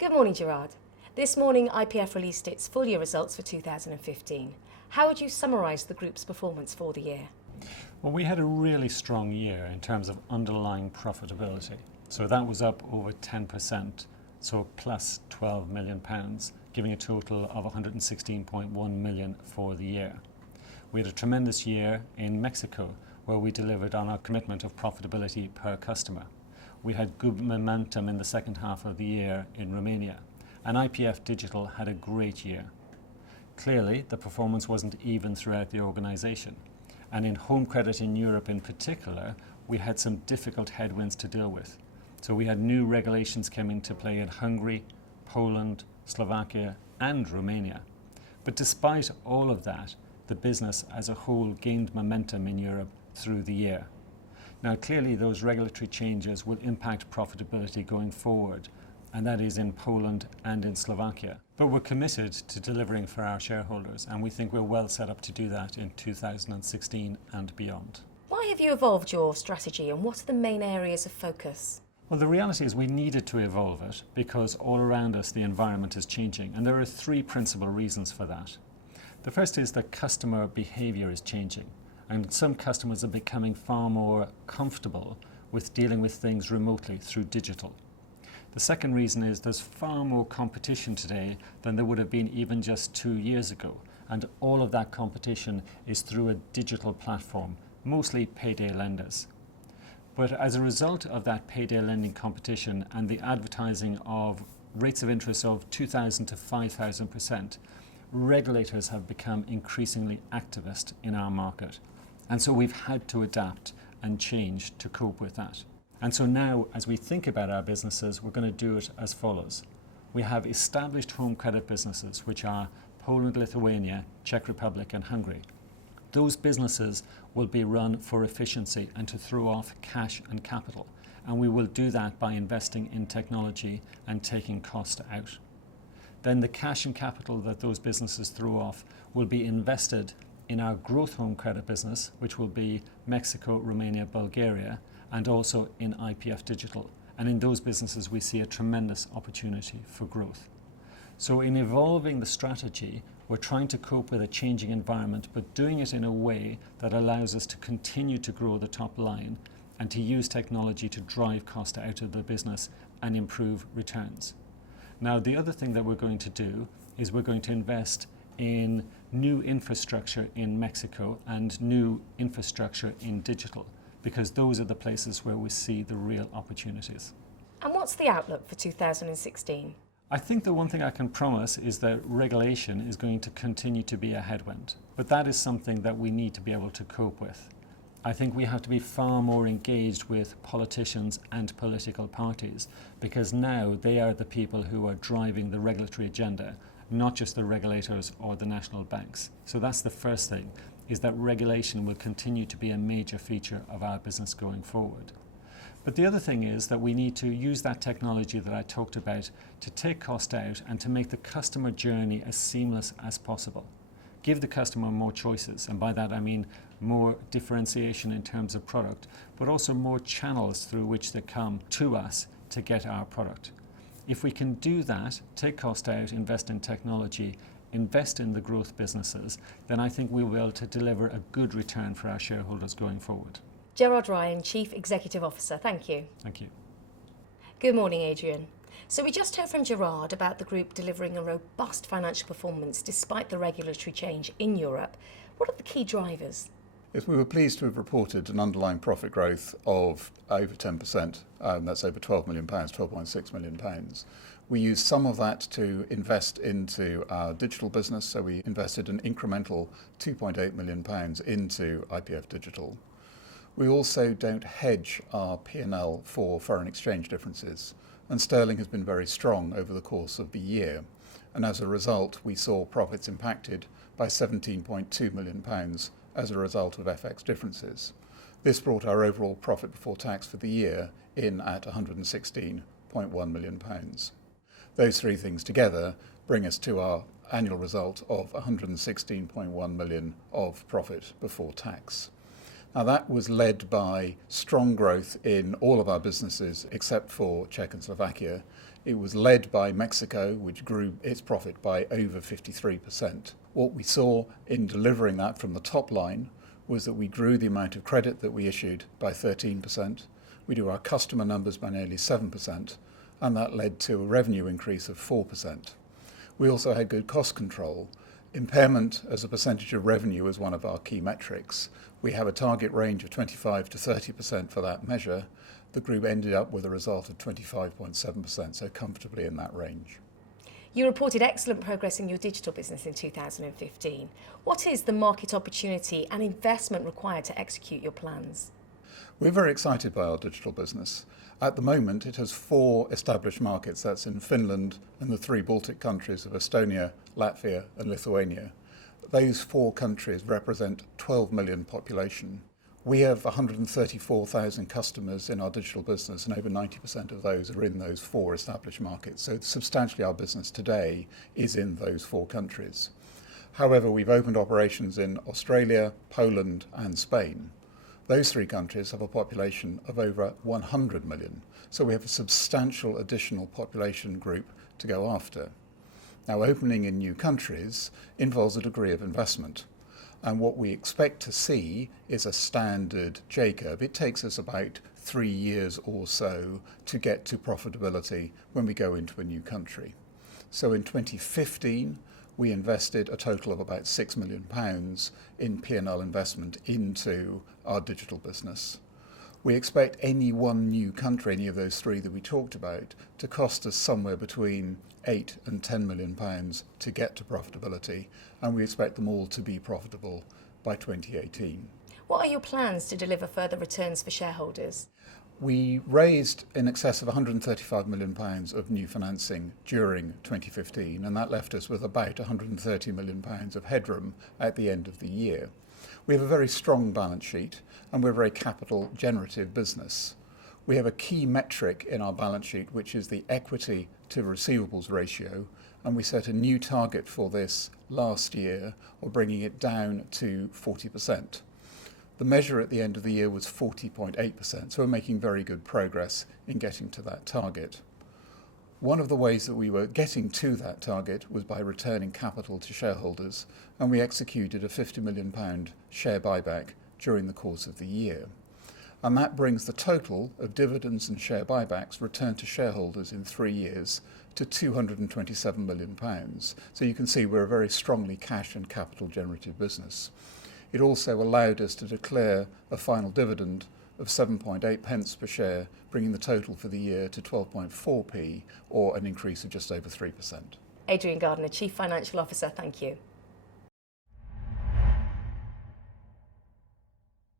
Good morning, Gerard. This morning, IPF released its full year results for 2015. How would you summarise the group's performance for the year? Well, we had a really strong year in terms of underlying profitability. So that was up over 10%, so plus £12 million, giving a total of 116.1 million for the year. We had a tremendous year in Mexico, where we delivered on our commitment of profitability per customer. We had good momentum in the second half of the year in Romania, and IPF Digital had a great year. Clearly, the performance wasn't even throughout the organisation, and in home credit in Europe in particular, we had some difficult headwinds to deal with. So we had new regulations coming into play in Hungary, Poland, Slovakia and Romania. But despite all of that, the business as a whole gained momentum in Europe through the year. Now clearly those regulatory changes will impact profitability going forward, and that is in Poland and in Slovakia. But we're committed to delivering for our shareholders, and we think we're well set up to do that in 2016 and beyond. Why have you evolved your strategy and what are the main areas of focus? Well, the reality is we needed to evolve it because all around us the environment is changing, and there are three principal reasons for that. The first is that customer behaviour is changing, and some customers are becoming far more comfortable with dealing with things remotely through digital. The second reason is there's far more competition today than there would have been even just 2 years ago, and all of that competition is through a digital platform, mostly payday lenders. But as a result of that payday lending competition and the advertising of rates of interest of 2,000 to 5,000%, regulators have become increasingly activist in our market. And so we've had to adapt and change to cope with that. And so now, as we think about our businesses, we're going to do it as follows. We have established home credit businesses, which are Poland, Lithuania, Czech Republic and Hungary. Those businesses will be run for efficiency and to throw off cash and capital. And we will do that by investing in technology and taking cost out. Then the cash and capital that those businesses throw off will be invested in our growth home credit business, which will be Mexico, Romania, Bulgaria, and also in IPF Digital. And in those businesses, we see a tremendous opportunity for growth. So in evolving the strategy, we're trying to cope with a changing environment, but doing it in a way that allows us to continue to grow the top line and to use technology to drive cost out of the business and improve returns. Now, the other thing that we're going to do is we're going to invest in new infrastructure in Mexico and new infrastructure in digital, because those are the places where we see the real opportunities. And what's the outlook for 2016? I think the one thing I can promise is that regulation is going to continue to be a headwind, but that is something that we need to be able to cope with. I think we have to be far more engaged with politicians and political parties, because now they are the people who are driving the regulatory agenda, not just the regulators or the national banks. So that's the first thing, is that regulation will continue to be a major feature of our business going forward. But the other thing is that we need to use that technology that I talked about to take cost out and to make the customer journey as seamless as possible. Give the customer more choices, and by that I mean more differentiation in terms of product, but also more channels through which they come to us to get our product. If we can do that, take cost out, invest in technology, invest in the growth businesses, then I think we will be able to deliver a good return for our shareholders going forward. Gerard Ryan, Chief Executive Officer, thank you. Thank you. Good morning, Adrian. So we just heard from Gerard about the group delivering a robust financial performance despite the regulatory change in Europe. What are the key drivers? Yes, we were pleased to have reported an underlying profit growth of over 10%. That's over £12 million, £12.6 million. We used some of that to invest into our digital business, so we invested an incremental £2.8 million into IPF Digital. We also don't hedge our P&L for foreign exchange differences, and sterling has been very strong over the course of the year, and as a result we saw profits impacted by £17.2 million as a result of FX differences. This brought our overall profit before tax for the year in at £116.1 million. Those three things together bring us to our annual result of £116.1 million of profit before tax. Now that was led by strong growth in all of our businesses except for Czech and Slovakia. It was led by Mexico, which grew its profit by over 53%. What we saw in delivering that from the top line was that we grew the amount of credit that we issued by 13%. We grew our customer numbers by nearly 7%, and that led to a revenue increase of 4%. We also had good cost control. Impairment as a percentage of revenue is one of our key metrics. We have a target range of 25 to 30% for that measure. The group ended up with a result of 25.7%, so comfortably in that range. You reported excellent progress in your digital business in 2015. What is the market opportunity and investment required to execute your plans? We're very excited by our digital business. At the moment, it has 4 established markets. That's in Finland and the 3 Baltic countries of Estonia, Latvia and Lithuania. Those 4 countries represent 12 million population. We have 134,000 customers in our digital business, and over 90% of those are in those 4 established markets. So substantially our business today is in those 4 countries. However, we've opened operations in Australia, Poland and Spain. Those 3 countries have a population of over 100 million. So we have a substantial additional population group to go after. Now, opening in new countries involves a degree of investment. And what we expect to see is a standard J-curve. It takes us about 3 years or so to get to profitability when we go into a new country. So in 2015, we invested a total of about £6 million in P&L investment into our digital business. We expect any one new country, any of those 3 that we talked about, to cost us somewhere between £8 and £10 million to get to profitability, and we expect them all to be profitable by 2018. What are your plans to deliver further returns for shareholders? We raised in excess of £135 million of new financing during 2015, and that left us with about £130 million of headroom at the end of the year. We have a very strong balance sheet, and we're a very capital generative business. We have a key metric in our balance sheet, which is the equity to receivables ratio, and we set a new target for this last year of bringing it down to 40%. The measure at the end of the year was 40.8%, so we're making very good progress in getting to that target. One of the ways that we were getting to that target was by returning capital to shareholders, and we executed a £50 million share buyback during the course of the year. And that brings the total of dividends and share buybacks returned to shareholders in 3 years to £227 million. So you can see we're a very strongly cash and capital generative business. It also allowed us to declare a final dividend of 7.8 pence per share, bringing the total for the year to 12.4p, or an increase of just over 3%. Adrian Gardner, Chief Financial Officer, thank you.